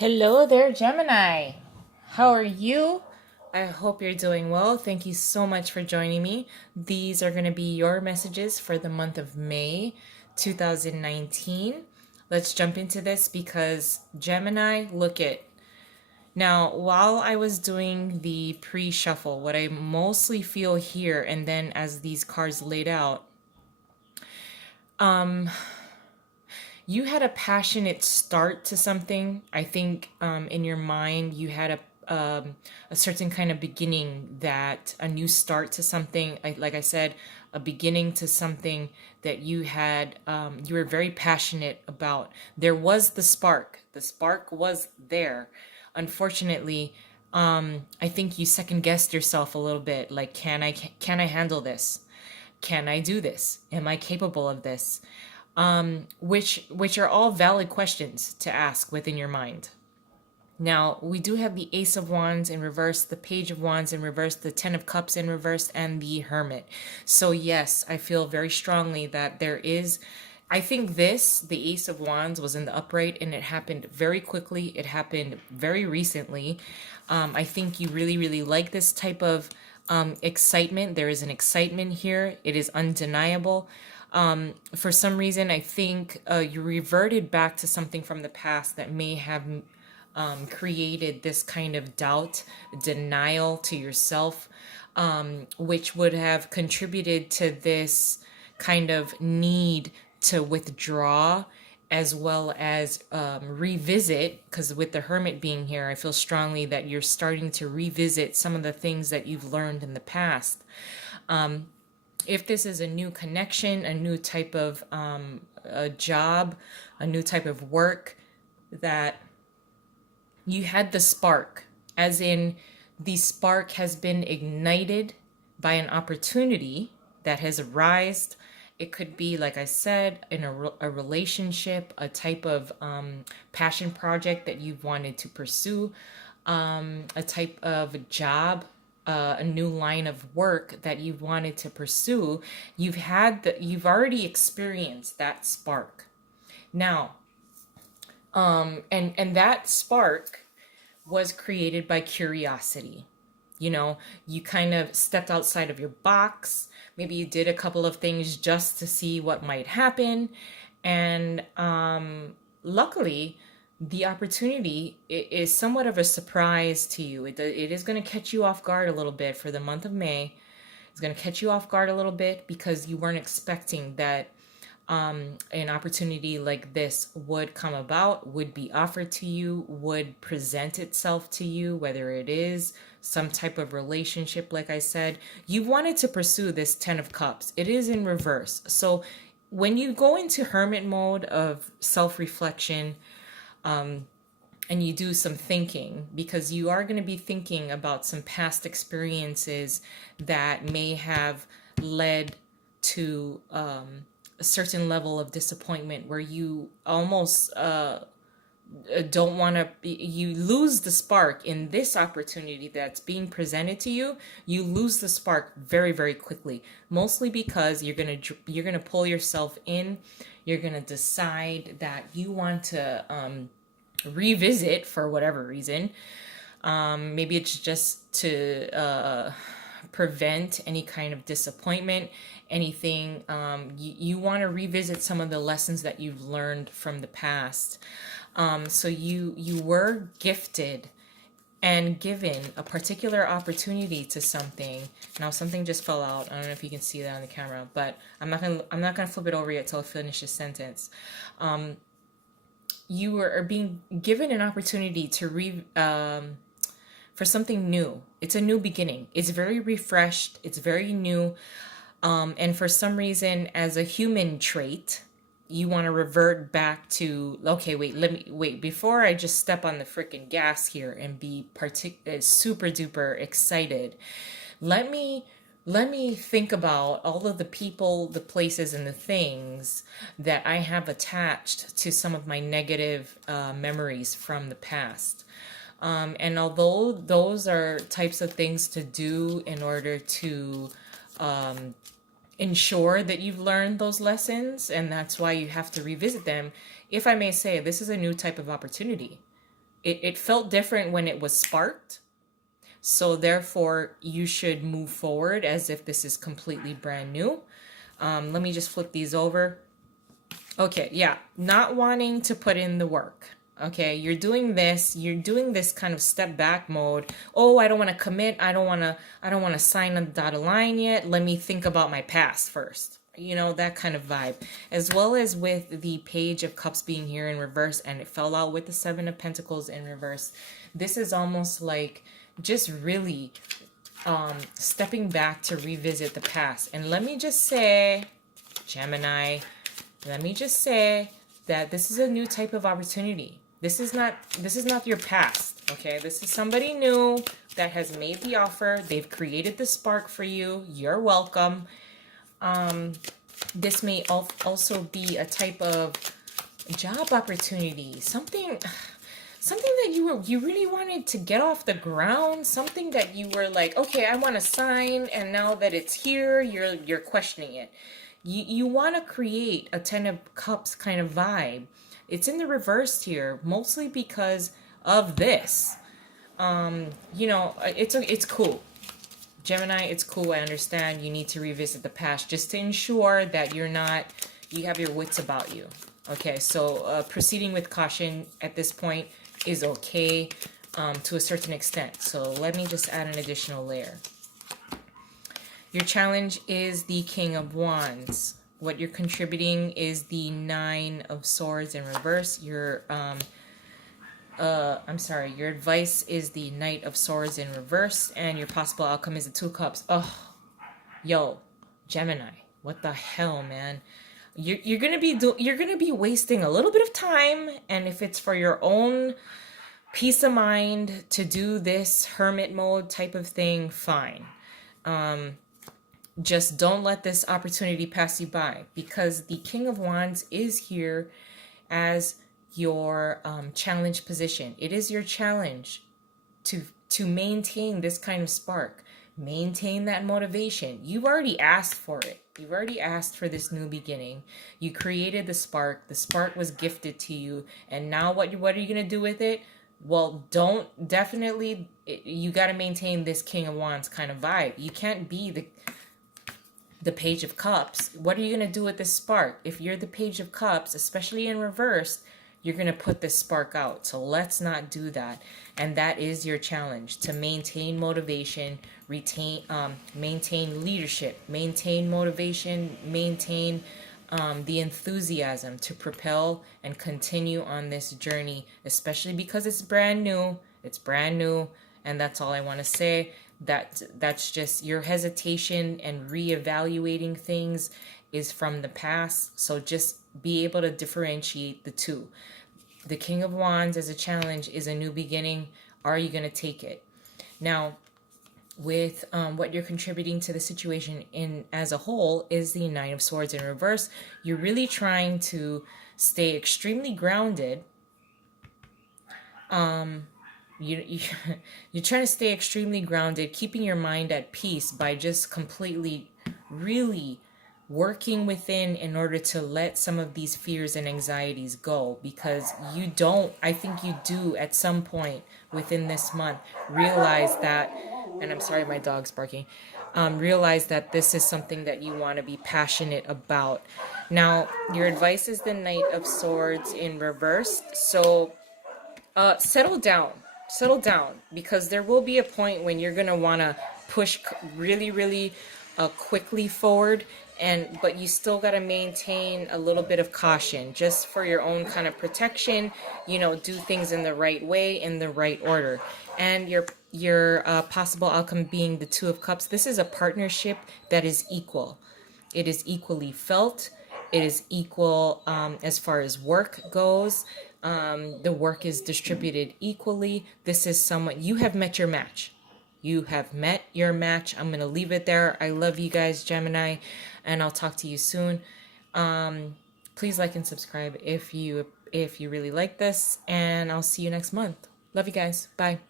Hello there, Gemini. How are you? I hope you're doing well. Thank you so much for joining me. These are going to be your messages for the month of May 2019. Let's jump into this because Gemini, look it. Now, while I was doing the pre shuffle, what I mostly feel here, and then as these cards laid out, you had a passionate start to something. I think in your mind you had a certain kind of beginning, that a new start to something. Like I said, a beginning to something that you had. You were very passionate about. There was the spark. The spark was there. Unfortunately, I think you second guessed yourself a little bit. Like, can I handle this? Can I do this? Am I capable of this? Which are all valid questions to ask within your mind. Now, we do have the Ace of Wands in reverse, the Page of Wands in reverse, the Ten of Cups in reverse, and the Hermit. So yes, I feel very strongly that there is, I think the Ace of Wands was in the upright and it happened very quickly. It happened very recently. I think you really, really like this type of excitement. There is an excitement here. It is undeniable. For some reason, I think you reverted back to something from the past that may have created this kind of doubt, denial to yourself, which would have contributed to this kind of need to withdraw as well as revisit. Because with the Hermit being here, I feel strongly that you're starting to revisit some of the things that you've learned in the past. If this is a new connection, a new type of a job, a new type of work, that you had the spark, as in the spark has been ignited by an opportunity that has arisen. It could be, like I said, in a relationship, a type of passion project that you've wanted to pursue, a type of job, a new line of work that you've wanted to pursue. You've already experienced that spark. Now, and that spark was created by curiosity. You kind of stepped outside of your box. Maybe you did a couple of things just to see what might happen. And luckily, the opportunity is somewhat of a surprise to you. It is going to catch you off guard a little bit for the month of May. It's going to catch you off guard a little bit because you weren't expecting that an opportunity like this would come about, would be offered to you, would present itself to you, whether it is some type of relationship. Like I said, you wanted to pursue this Ten of Cups. It is in reverse. So when you go into hermit mode of self-reflection, and you do some thinking, because you are going to be thinking about some past experiences that may have led to a certain level of disappointment, where you almost don't want to you lose the spark in this opportunity that's being presented to you. You lose the spark very, very quickly, mostly because you're gonna pull yourself in. You're gonna decide that you want to revisit for whatever reason. Maybe it's just to prevent any kind of disappointment, anything. You want to revisit some of the lessons that you've learned from the past. So you were gifted and given a particular opportunity to something. Now something just fell out. I don't know if you can see that on the camera, but I'm not gonna flip it over yet till I finish this sentence. You are being given an opportunity to for something new. It's a new beginning. It's very refreshed. It's very new. And for some reason, as a human trait, you want to revert back to, okay, wait, before I just step on the freaking gas here and be super duper excited, let me think about all of the people, the places, and the things that I have attached to some of my negative memories from the past. And although those are types of things to do in order to ensure that you've learned those lessons, and that's why you have to revisit them, if I may say, this is a new type of opportunity. it felt different when it was sparked. So therefore, you should move forward as if this is completely brand new. Let me just flip these over. Okay, yeah, not wanting to put in the work. Okay, you're doing this kind of step back mode. Oh, I don't want to commit. I don't want to sign on the dotted line yet. Let me think about my past first. You know, that kind of vibe. As well as with the Page of Cups being here in reverse, and it fell out with the Seven of Pentacles in reverse. This is almost like just really stepping back to revisit the past. And let me just say, Gemini, let me just say that this is a new type of opportunity. This is not your past, okay? This is somebody new that has made the offer. They've created the spark for you. You're welcome. This may also be a type of job opportunity, something that you really wanted to get off the ground, something that you were like, okay, I want to sign, and now that it's here, you're questioning it. You want to create a Ten of Cups kind of vibe. It's in the reverse here, mostly because of this. You know, it's cool. Gemini, it's cool. I understand you need to revisit the past just to ensure that you have your wits about you. Okay, so proceeding with caution at this point is okay to a certain extent. So let me just add an additional layer. Your challenge is the King of Wands. What you're contributing is the Nine of Swords in reverse. Your advice is the Knight of Swords in reverse, and your possible outcome is the Two of Cups. Oh, yo, Gemini, what the hell, man? You're gonna be wasting a little bit of time, and if it's for your own peace of mind to do this hermit mode type of thing, fine. Just don't let this opportunity pass you by, because the King of Wands is here as your challenge position. It is your challenge to maintain this kind of spark, maintain that motivation. You've already asked for it. You've already asked for this new beginning. You created the spark. The spark was gifted to you, and now what are you gonna do with it? Well, you got to maintain this King of Wands kind of vibe. You can't be the Page of Cups. What are you going to do with this spark? If you're the Page of Cups, especially in reverse, you're going to put this spark out. So let's not do that. And that is your challenge, to maintain motivation, maintain leadership, maintain motivation, maintain the enthusiasm to propel and continue on this journey, especially because it's brand new. It's brand new. And that's all I want to say. That's just your hesitation and reevaluating things is from the past. So just be able to differentiate the two. The King of Wands as a challenge is a new beginning. Are you going to take it? Now, with what you're contributing to the situation in as a whole is the Nine of Swords in reverse. You're really trying to stay extremely grounded. You're trying to stay extremely grounded, keeping your mind at peace by just completely, really working within in order to let some of these fears and anxieties go, because I think you do at some point within this month realize that, and I'm sorry, my dog's barking, realize that this is something that you want to be passionate about. Now, your advice is the Knight of Swords in reverse. So settle down, because there will be a point when you're going to want to push really, really quickly forward, but you still got to maintain a little bit of caution just for your own kind of protection. Do things in the right way, in the right order. And your possible outcome being the Two of Cups. This is a partnership that is equal. It is equally felt. It is equal as far as work goes. The work is distributed equally. This is someone, you have met your match. You have met your match. I'm going to leave it there. I love you guys, Gemini, and I'll talk to you soon. Please like and subscribe if you really like this, and I'll see you next month. Love you guys. Bye.